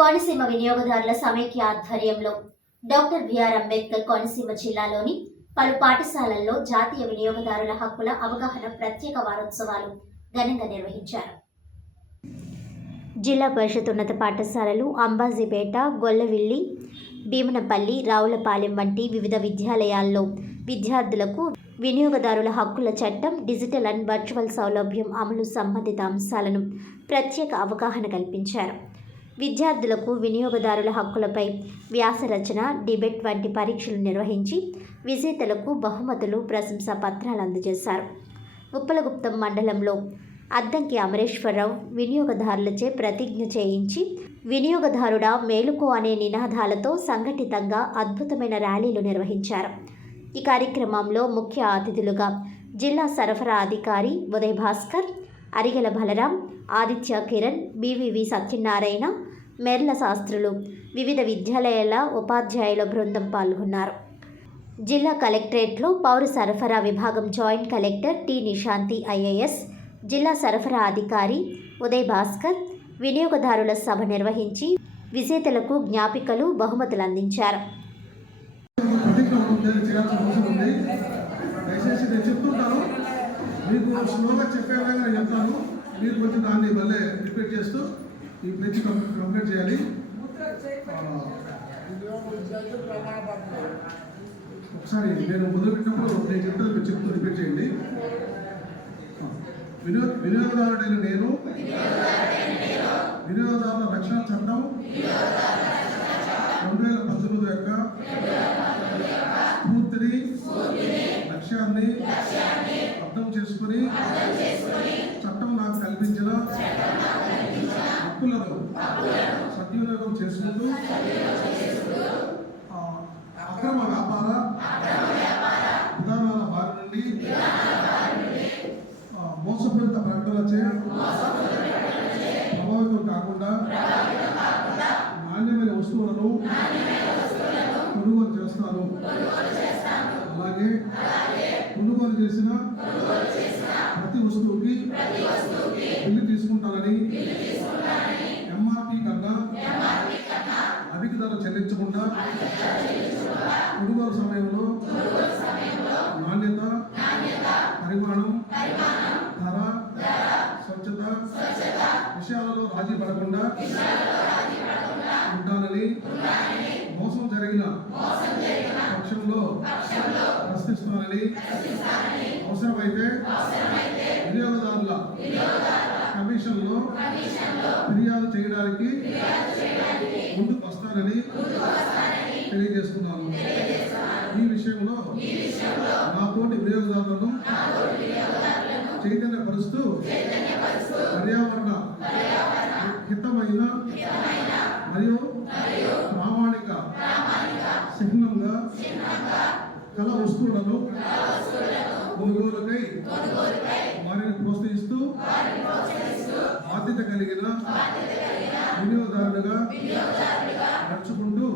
కోనసీమ వినియోగదారుల సమైక్య ఆధ్వర్యంలో డాక్టర్ బిఆర్ అంబేద్కర్ కోనసీమ జిల్లాలోని పలు పాఠశాలల్లో జాతీయ వినియోగదారుల హక్కుల అవగాహన ప్రత్యేక వారోత్సవాలు ఘనంగా నిర్వహించారు. జిల్లా పరిషత్ ఉన్నత పాఠశాలలు అంబాజీపేట గొల్లవిల్లి భీమనపల్లి రావులపాలెం వంటి వివిధ విద్యాలయాల్లో విద్యార్థులకు వినియోగదారుల హక్కుల చట్టం డిజిటల్ అండ్ వర్చువల్ సౌలభ్యం అమలు సంబంధిత అంశాలను ప్రత్యేక అవగాహన కల్పించారు. విద్యార్థులకు వినియోగదారుల హక్కులపై వ్యాస రచన డిబేట్ వంటి పరీక్షలు నిర్వహించి విజేతలకు బహుమతులు ప్రశంసా పత్రాలు అందజేశారు. ఉప్పలగుప్తం మండలంలో అద్దంకి అమరేశ్వరరావు వినియోగదారులచే ప్రతిజ్ఞ చేయించి వినియోగదారుడా మేలుకో అనే నినాదాలతో సంఘటితంగా అద్భుతమైన ర్యాలీలు నిర్వహించారు. ఈ కార్యక్రమంలో ముఖ్య అతిథులుగా జిల్లా సరఫరా అధికారి ఉదయ్ భాస్కర్ అరిగల బలరాం ఆదిత్య కిరణ్ బీవీవి సత్యనారాయణ మెర్ల శాస్త్రులు వివిధ విద్యాలయాల ఉపాధ్యాయుల బృందం పాల్గొన్నారు. జిల్లా కలెక్టరేట్లో పౌర సరఫరా విభాగం joint collector T Nishanthi IAS జిల్లా సరఫరా అధికారి ఉదయ్ భాస్కర్ వినియోగదారుల సభ నిర్వహించి విజేతలకు జ్ఞాపికలు బహుమతులు అందించారు. మీకు స్లోగా చెప్పేలాగా చెప్తాను. మీరు కొంచెం దాన్ని మళ్ళీ రిపీట్ చేస్తూ ఈ పెంచి కంప్లీట్ చేయాలి. ఒకసారి నేను మొదలుపెట్టినప్పుడు నేను చెప్తాను మీరు చెప్తూ రిపీట్ చేయండి. ఆ, వినియోగ వినియోగదారుడైన నేను వినియోగదారుల రక్షణ చట్టం రెండు వేల పంతొమ్మిది యొక్క స్ఫూర్తిని లక్ష్యాన్ని అర్థం చేసుకుని చట్టం నాకు కల్పించిన హక్కులను సద్వినియోగం చేసుకుంటూ అక్రమ వ్యాపార విధానాల బారి నుండి మోసపూరిత ప్రకటనలచే ప్రభావితం కాకుండా నాణ్యమైన వస్తువులను కొనుగోలు చేస్తాను అలాగే కొనుగోలు చేసిన అధిక చెల్లించకుండా కొనుగోలు సమయంలో నాణ్యత పరిమాణం ధర స్వచ్ఛత విషయాలలో రాజీ పడకుండా ఉండాలని మోసం జరిగిన పక్షంలో ప్రశ్నిస్తానని అవసరమైతే వినియోగదారుల కమిషన్లో ఫిర్యాదు చేయడానికి వస్తారని తెలియజేస్తున్నాను. ఈ విషయంలో నాతోటి వినియోగదారులను చైతన్యపరుస్తూ పర్యావరణ హితమైన మరియు ప్రామాణిక చిహ్నంగా కళ వస్తువులను కొనుగోలుకై వారిని ప్రోత్సహిస్తూ బాధ్యత కలిగిన నడుచుకుంటూ